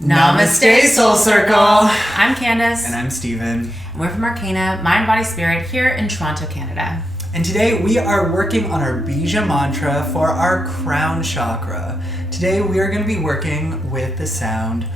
Namaste, Soul Circle. I'm Candace. And I'm Steven. And we're from Arcana, Mind, Body, Spirit, here in Toronto, Canada. And today we are working on our Bija Mantra for our Crown Chakra. Today we are going to be working with the sound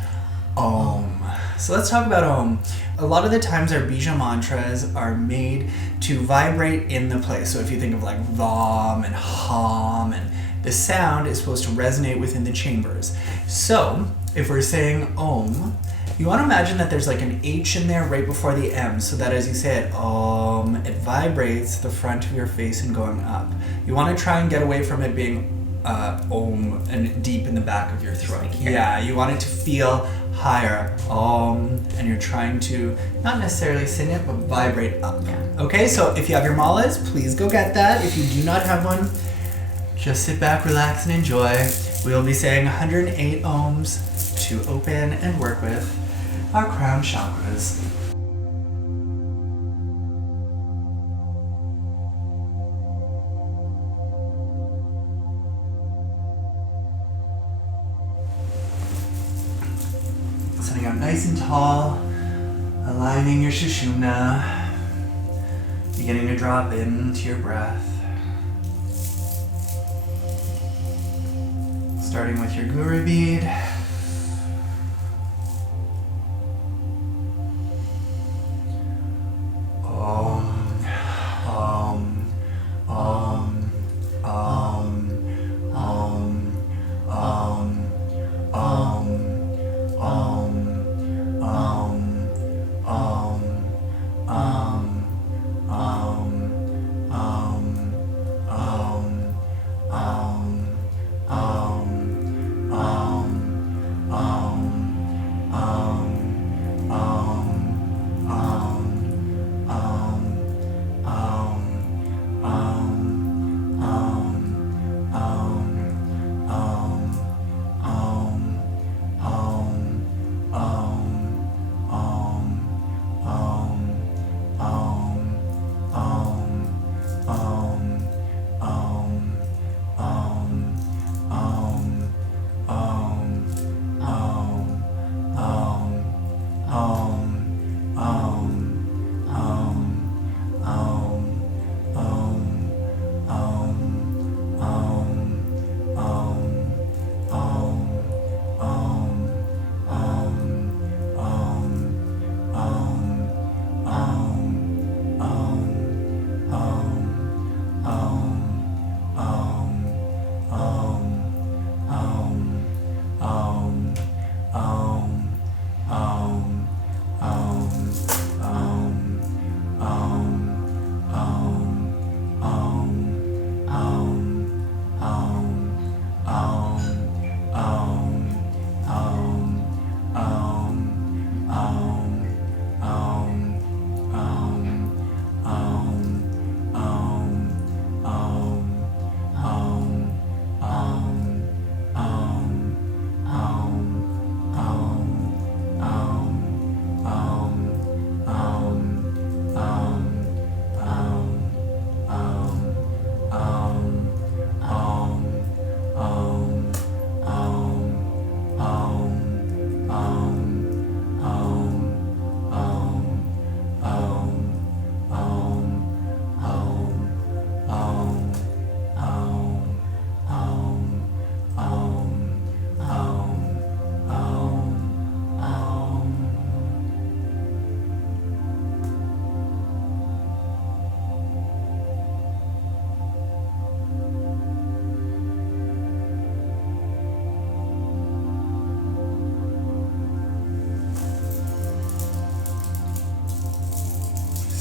Om. So let's talk about Om. A lot of the times our Bija Mantras are made to vibrate in the place. So if you think of like Vam and Hum, and the sound is supposed to resonate within the chambers. So if we're saying Om, you want to imagine that there's like an H in there right before the M, so that as you say it, Om, it vibrates the front of your face and going up. You want to try and get away from it being Om and deep in the back of your throat. Yeah, you want it to feel higher, Om, and you're trying to not necessarily sing it, but vibrate up. Yeah. Okay, so if you have your malas, please go get that. If you do not have one, just sit back, relax, and enjoy. We'll be saying 108 Ohms to open and work with our crown chakras. Sitting up nice and tall, aligning your Sushumna, beginning to drop into your breath. Starting with your guru bead. Om, Om, Om, Om, Om, Om, Om, Om, Om, Om,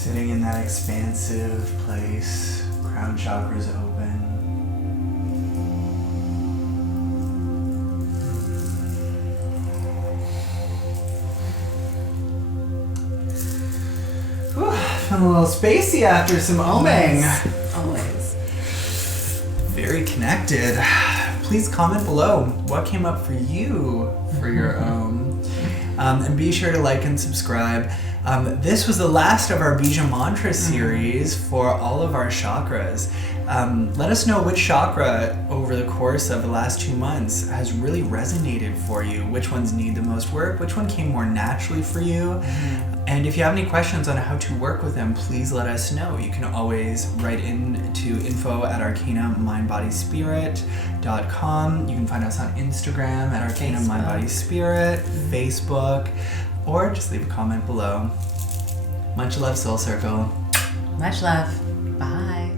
Sitting in that expansive place, crown chakras open. Whew, feeling a little spacey after some oming. Always. Very connected. Please comment below what came up for you for your Om. And be sure to like and subscribe. This was the last of our Bija Mantra series for all of our chakras. Let us know which chakra over the course of the last 2 months has really resonated for you. Which ones need the most work? Which one came more naturally for you? And if you have any questions on how to work with them, please let us know. You can always write in to info@arcanamindbodyspirit.com. You can find us on Instagram at Arcana Mind Body Spirit, Facebook, or just leave a comment below. Much love, Soul Circle. Much love. Bye.